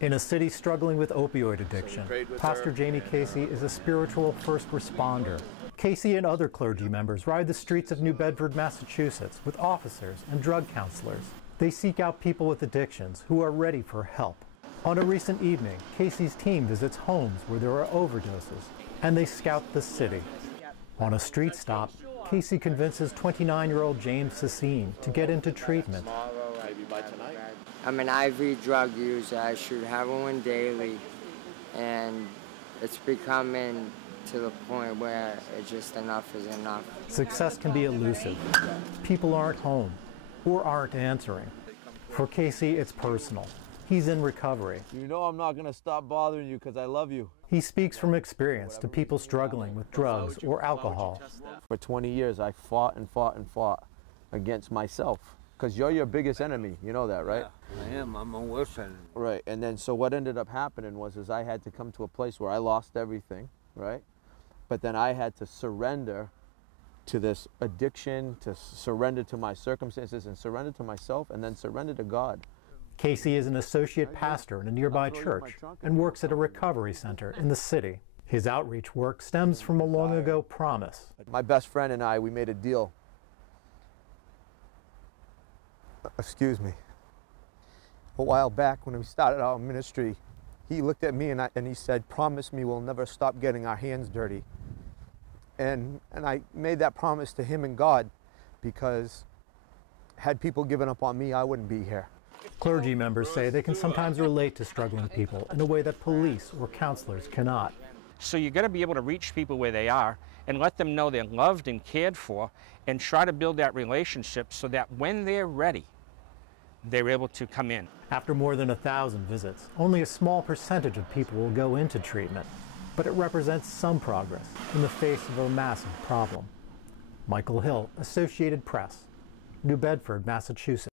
In a city struggling with opioid addiction, Pastor Jamie Casey is a spiritual first responder. Casey and other clergy members ride the streets of New Bedford, Massachusetts with officers and drug counselors. They seek out people with addictions who are ready for help. On a recent evening, Casey's team visits homes where there are overdoses, and they scout the city. On a street stop, Casey convinces 29-year-old James Sessine to get into treatment. I'm an IV drug user. I shoot heroin daily, and it's becoming to the point where it's just enough is enough. Success can be elusive. People aren't home or aren't answering. For Casey, it's personal. He's in recovery. You know I'm not going to stop bothering you because I love you. He speaks from experience to people struggling with drugs or alcohol. For 20 years, I fought and fought and fought against myself. Because you're your biggest enemy, you know that, right? Yeah, I am. I'm my worst enemy. Right, and then so what ended up happening was I had to come to a place where I lost everything, right? But then I had to surrender to this addiction, to surrender to my circumstances, and surrender to myself, and then surrender to God. Casey is an associate pastor in a nearby church and works at a recovery center in the city. His outreach work stems from a long ago promise. My best friend and I, we made a deal. Excuse me. A while back when we started our ministry, he looked at me and he said, "Promise me we'll never stop getting our hands dirty." And I made that promise to him and God, because had people given up on me, I wouldn't be here. Clergy members say they can sometimes relate to struggling people in a way that police or counselors cannot. So you got to be able to reach people where they are and let them know they're loved and cared for, and try to build that relationship so that when they're ready, they're able to come in. After more than 1,000 visits, only a small percentage of people will go into treatment, but it represents some progress in the face of a massive problem. Michael Hill, Associated Press, New Bedford, Massachusetts.